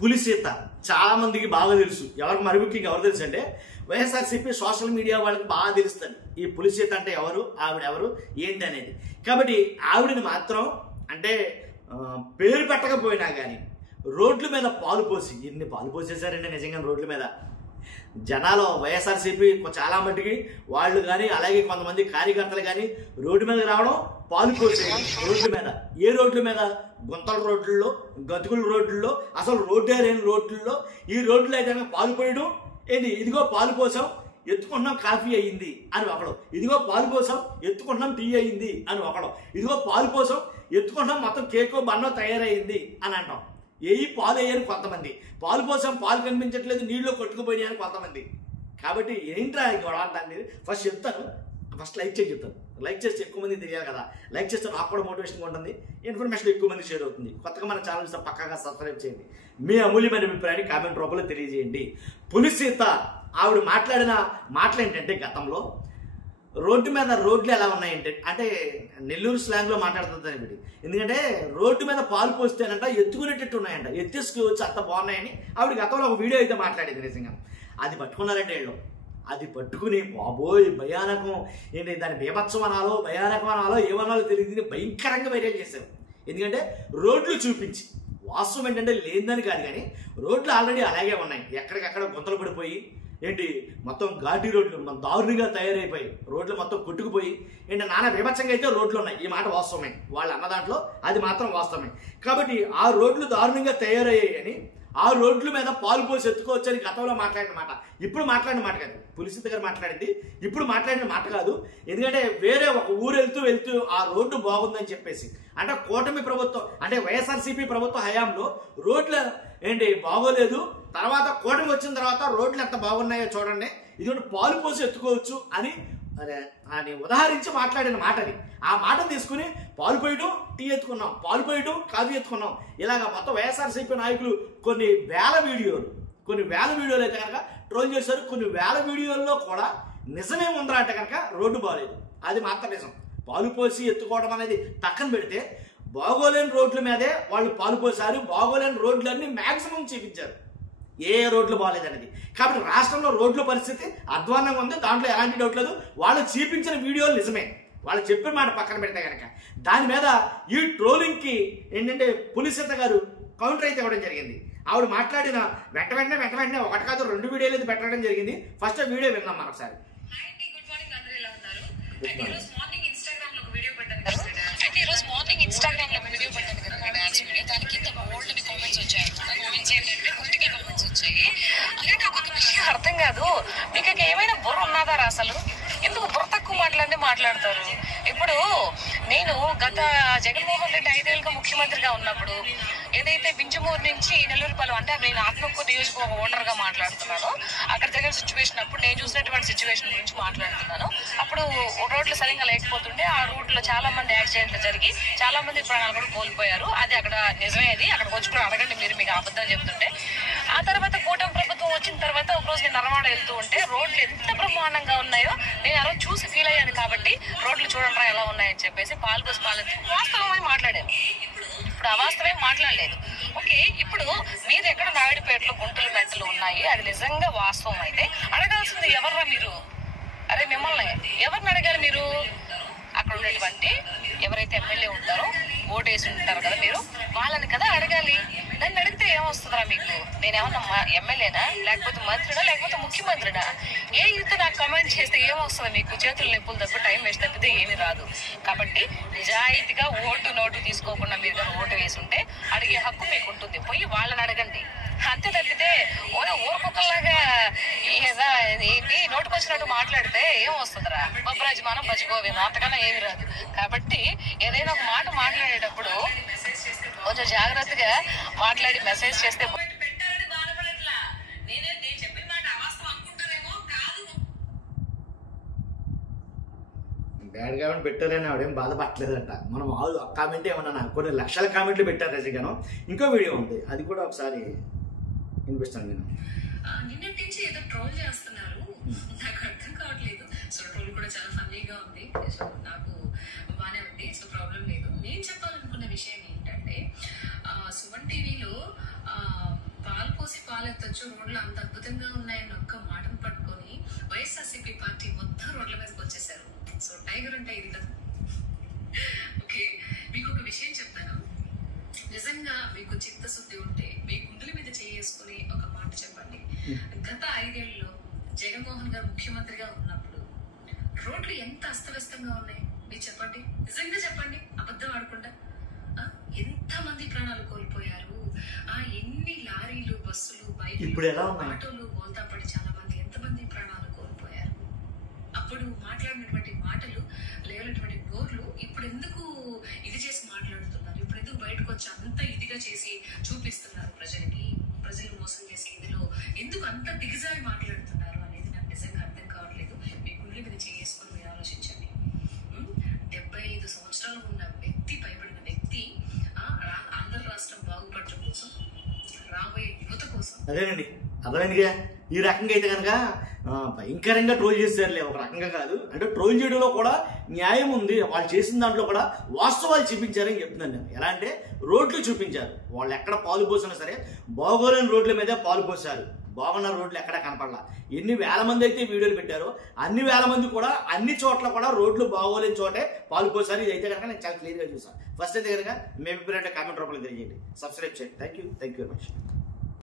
పులిసీత చాలా మందికి బాగా తెలుసు. ఎవరికి మరి ముఖ్యంగా ఎవరు తెలుసు అంటే వైఎస్ఆర్సీపీ సోషల్ మీడియా వాళ్ళకి బాగా తెలుస్తుంది ఈ పులిసీత అంటే ఎవరు, ఆవిడ ఎవరు, ఏంటి అనేది. కాబట్టి ఆవిడని మాత్రం అంటే పేరు పెట్టకపోయినా కానీ రోడ్ల మీద పాలు పోసి, ఎన్ని పాలు పోసేసారంటే నిజంగా రోడ్ల మీద జనాలు వైఎస్ఆర్సీపీ చాలా మట్టుకి వాళ్ళు కానీ అలాగే కొంతమంది కార్యకర్తలు కానీ రోడ్డు మీద రావడం, పాలు పోసేయడం రోడ్ల మీద. ఏ రోడ్ల మీద? గుంతల రోడ్లలో, గతుకుల రోడ్లలో, అసలు రోడ్డే లేని రోడ్లలో ఈ రోడ్లు అయితే పాలు పోయడం ఏంటి, ఇదిగో పాలు పోసాం ఎత్తుకుంటున్నాం కాఫీ అయ్యింది అని ఒకడు, ఇదిగో పాలు పోసాం ఎత్తుకుంటున్నాం టీ అయ్యింది అని ఒకడు, ఇదిగో పాలు పోసాం ఎత్తుకుంటున్నాం మొత్తం కేకో బన్నో తయారయ్యింది అని అంటాం. ఏవి పాలు అయ్యారు కొంతమంది, పాలు పోసాం పాలు కనిపించట్లేదు నీళ్ళు కొట్టుకుపోయినాయని కొంతమంది. కాబట్టి ఏంట్రా గొడవ అంటాను. ఫస్ట్ చెప్తాను, ఫస్ట్ లైక్ చేసి చెప్తాను. లైక్ చేస్తే ఎక్కువ మంది తెలియాలి కదా, లైక్ చేస్తే నాకు కూడా మోటివేషన్గా ఉంటుంది, ఇన్ఫర్మేషన్ ఎక్కువ మంది షేర్ అవుతుంది. కొత్తగా మన ఛానల్ ఇస్తే పక్కాగా సబ్స్క్రైబ్ చేయండి. మీ అమూల్యమైన అభిప్రాయాన్ని కామెంట్ రూపంలో తెలియజేయండి. పులిసీత ఆవిడ మాట్లాడిన మాటలు ఏంటంటే, గతంలో రోడ్డు మీద రోడ్లు ఎలా ఉన్నాయంటే, అంటే నెల్లూరు స్లాంగ్లో మాట్లాడుతుంది ఆవిడ. ఎందుకంటే రోడ్డు మీద పాలు పోస్తేనంట ఎత్తుకునేటట్టు ఉన్నాయంట, ఎత్తేసుకోవచ్చు అంత బాగున్నాయని ఆవిడ గతంలో ఒక వీడియో అయితే మాట్లాడేది. నిజంగా అది పట్టుకున్నారంటే వీళ్ళు, అది పట్టుకుని బాబోయ్ భయానకం ఏంటి, దాని బీభత్సం అనాలో భయానకం అనాలో ఏమనాలో తెలియదు, భయంకరంగా వైరల్ చేశారు. ఎందుకంటే రోడ్లు చూపించి, వాస్తవం ఏంటంటే లేదని కాదు కానీ రోడ్లు ఆల్రెడీ అలాగే ఉన్నాయి, ఎక్కడికక్కడ గుంతలు పడిపోయి ఏంటి మొత్తం ఘాటీ రోడ్లు దారుణంగా తయారైపోయి రోడ్లు మొత్తం కొట్టుకుపోయి ఏంటి నానా బీభత్సంగా అయితే రోడ్లు ఉన్నాయి. ఈ మాట వాస్తవమే, వాళ్ళు అన్న దాంట్లో అది మాత్రం వాస్తవమే. కాబట్టి ఆ రోడ్లు దారుణంగా తయారయ్యాయి అని ఆ రోడ్ల మీద పాలు పోసి ఎత్తుకోవచ్చని గతంలో మాట్లాడిన మాట, ఇప్పుడు మాట్లాడిన మాట కాదు. పులిసీత గారు మాట్లాడింది ఇప్పుడు మాట్లాడిన మాట కాదు. ఎందుకంటే వేరే ఒక ఊరు వెళ్తూ ఆ రోడ్డు బాగుందని చెప్పేసి, అంటే కూటమి ప్రభుత్వం అంటే వైఎస్ఆర్సీపీ ప్రభుత్వ హయాంలో రోడ్లు ఏంటి బాగోలేదు, తర్వాత కూటమి వచ్చిన తర్వాత రోడ్లు ఎంత బాగున్నాయో చూడండి, ఇదిగోండి పాలు పోసి ఎత్తుకోవచ్చు అని ఉదాహరించి మాట్లాడిన మాట అది. ఆ మాట తీసుకుని పాలు పోయడం టీ ఎత్తుకున్నాం, పాలు పోయడం కాఫీ ఎత్తుకున్నాం, ఇలాగ మొత్తం వైఎస్ఆర్సీపీ నాయకులు కొన్ని వేల వీడియోలు అయితే కనుక ట్రోల్ చేశారు. కొన్ని వేల వీడియోల్లో కూడా నిజమే ఉందా అంటే కనుక రోడ్డు బాగోలేదు, అది మాత్రం నిజం. పాలు పోసి ఎత్తుకోవడం అనేది పక్కన పెడితే బాగోలేని రోడ్ల మీదే వాళ్ళు పాలు పోసారు, బాగోలేని రోడ్లన్నీ మ్యాక్సిమం చూపించారు, ఏ రోడ్లు బాగాలేదనేది. కాబట్టి రాష్ట్రంలో రోడ్ల పరిస్థితి అధ్వానంగా ఉంది, దాంట్లో ఎలాంటి డౌట్ లేదు. వాళ్ళు చూపించిన వీడియోలు నిజమే, వాళ్ళు చెప్పిన మాట పక్కన పెడితే కనుక. దాని మీద ఈ ట్రోలింగ్కి ఏంటంటే పులిసీత గారు కౌంటర్ అయితే ఇవ్వడం జరిగింది. ఆవిడ మాట్లాడిన వెంటనే ఒకటి కాదు 2 వీడియోలు అయితే పెట్టడం జరిగింది. ఫస్ట్ వీడియో విన్నాం మనం ఒకసారి. ఈరోజు మార్నింగ్ ఇన్స్టాగ్రామ్ లో వీడియో పెట్టాను కదా, డాన్స్ వీడియో, దాని కింద బోల్డ్ కామెంట్స్ వచ్చాయి. కామెంట్స్ ఏంటంటే పొలిటికల్ కామెంట్స్ వచ్చాయి. అలాంటి ఒక్కొక్క విషయం అర్థం కాదు, మీకు ఏమైనా బుర్ర ఉన్నదా అసలు? ఎందుకు బుర్ర తక్కువ మాట్లాడతారు? ఇప్పుడు నేను గత జగన్మోహన్ రెడ్డి 5 ఏళ్ళుగా ముఖ్యమంత్రిగా ఉన్నప్పుడు ఏదైతే బింజమూరు నుంచి నెల్లూరుపాలెం, అంటే నేను ఆత్మకూరు నియోజకవర్గ ఓనర్ గా మాట్లాడుతున్నాను, అక్కడ జరిగిన సిచ్యువేషన్ అప్పుడు నేను చూసినటువంటి సిచ్యువేషన్ గురించి మాట్లాడుతున్నాను. అప్పుడు రోడ్లు సరిగ్గా లేకపోతుంటే ఆ రూట్ లో చాలా మంది యాక్సిడెంట్లు జరిగి చాలా మంది ప్రాణాలు కూడా కోల్పోయారు. అది అక్కడ నిజమేది, అక్కడికి వచ్చి కూడా అడగండి మీకు అబద్ధాలు చెప్తుంటే. ఆ తర్వాత కూటమి ప్రభుత్వం వచ్చిన తర్వాత ఒక రోజు నేను నర్మడ వెళ్తూ ఉంటే రోడ్లు ఎంత బ్రహ్మాండంగా ఉన్నాయో నేను ఆ రోజు చూసి ఫీల్ అయ్యాను. కాబట్టి రోడ్లు చూడండి ఎలా ఉన్నాయని చెప్పేసి పాల్గొసి వాస్తవమని మాట్లాడాను. ఇప్పుడు అవాస్తవం మాట్లాడలేదు. ఓకే, ఇప్పుడు మీరు ఎక్కడ నాయుడుపేటలో గుంటలు మెట్టలు ఉన్నాయి, అది నిజంగా వాస్తవం అయితే అడగాల్సింది ఎవర్రా మీరు? అరే మిమ్మల్ని ఎవరిని అడగాలి మీరు? అక్కడ ఉన్నటువంటి ఎవరైతే ఎమ్మెల్యే ఉంటారో ఓటేసి ఉంటారు కదా మీరు, వాళ్ళని కదా అడగాలి. నన్ను అడిగితే ఏమొస్తుందా మీకు? నేనేమన్నా ఎమ్మెల్యేనా, లేకపోతే మంత్రినా, లేకపోతే ముఖ్యమంత్రినా? ఏ యూత్ నాకు కమెంట్ చేస్తే ఏమొస్తుంది మీకు? చేతులు నొప్పులు తప్ప టైం వేస్ట్ తప్పితే ఏమీ రాదు. కాబట్టి నిజాయితీగా నోటు తీసుకోకుండా మీరు కానీ ఓటు వేసి ఉంటే అడిగే హక్కు మీకు ఉంటుంది, పోయి వాళ్ళని అడగండి. అంతే తప్పితే ఊరకుక్కల్లాగా ఏంటి నోటుకొచ్చినట్టు మాట్లాడితే ఏమొస్తుందిరా? బొబ్బరాజమానం బజ్జిగోవేమో, అంతకన్నా ఏమి రాదు. కాబట్టి ఏదైనా ఒక మాట మాట్లాడేటప్పుడు కొంచెం జాగ్రత్తగా మాట్లాడి మెసేజ్ చేస్తే బ్యాడ్ కామెంట్ పెట్టారని ఆవిడేం బాధపడలేదంట. మనం కామెంట్ ఏమన్నా కొన్ని లక్షల కామెంట్లు పెట్టారు రసిగాను. ఇంకో వీడియో ఉంది, అది కూడా ఒకసారి వినిపిస్తాను నేను. నిన్నటి నుంచి ఏదో ట్రోల్ చేస్తున్నారు, నాకు అర్థం కావట్లేదు. సో ట్రోల్ కూడా చాలా ఫన్నీగా ఉంది, సో నాకు బాగానే ఉంది, సో ప్రాబ్లం లేదు. నేను చెప్పాలనుకున్న విషయం ఏంటంటే సుమన్ టీవీలో కాలెత్తొచ్చు, రోడ్లు అంత అద్భుతంగా ఉన్నాయని ఒక్క మాటను పట్టుకొని వైఎస్ఆర్సీపీ పార్టీ మొత్తం రోడ్ల మీదకి వచ్చేసారు. సో టైగర్ అంటే ఇది కదా. ఓకే, మీకు ఒక విషయం చెప్తాను. నిజంగా మీకు చిత్తశుద్ధి ఉంటే మీ గుండెల మీద చేసుకుని ఒక మాట చెప్పండి. గత 5 ఏళ్లలో జగన్మోహన్ గారు ముఖ్యమంత్రిగా ఉన్నప్పుడు రోడ్లు ఎంత అస్తవ్యస్తంగా ఉన్నాయి మీరు చెప్పండి. నిజంగా చెప్పండి, అబద్ధం ఆడకుండా. ఎంత మంది ప్రాణాలు కోల్పోయారు, ఎన్ని లారీలు, బస్సులు, బైకులు, ఆటోలు బోల్తా పడి చాలా మంది, ఎంతమంది ప్రాణాలు కోల్పోయారు. అప్పుడు మాట్లాడినటువంటి మాటలు, లేవనటువంటి నోర్లు ఇప్పుడు ఎందుకు ఇది చేసి మాట్లాడుతున్నారు? ఇప్పుడు ఎందుకు బయటకు వచ్చి అంత ఇదిగా చేసి చూపిస్తున్నారు ప్రజలకి? ప్రజలు మోసం చేసి ఇందులో ఎందుకు అంత దిగజారి మాట్లాడుతున్నారు అనేది నాకు నిజంగా అర్థం కావట్లేదు. మీ గుండె మీద చేసుకొని మీరు ఆలోచించండి. 75 సంవత్సరాలు ఉన్న వ్యక్తి, భయపడిన వ్యక్తి ఆంధ్ర రాష్ట్రం బాగుపడటం కోసం, రాబోయే యువత కోసం. అదేనండి, అర్థమైందిగా. ఈ రకంగా అయితే కనుక భయంకరంగా ట్రోల్ చేశారులే, ఒక రకంగా కాదు. అంటే ట్రోల్ చేయడంలో కూడా న్యాయం ఉంది, వాళ్ళు చేసిన దాంట్లో కూడా వాస్తవాలు చూపించారని చెప్తున్నాను నేను. ఎలా అంటే రోడ్లు చూపించారు, వాళ్ళు ఎక్కడ పాలు పోసినా సరే బాగోలేని రోడ్ల మీదే పాలు పోసారు. బాగున్న రోడ్లు ఎక్కడ కనపడలా. ఎన్ని వేల మంది అయితే వీడియోలు పెట్టారో అన్ని వేల మంది కూడా అన్ని చోట్ల కూడా రోడ్లు బాగోలేని చోటే పాలు పోసారు. ఇది అయితే కనుక నేను చాలా క్లియర్గా చూసాను. ఫస్ట్ అయితే కనుక మీ అభిప్రాయం కామెంట్ రూపంలో తెలియజేయండి, సబ్స్క్రైబ్ చేయండి. Thank you very much.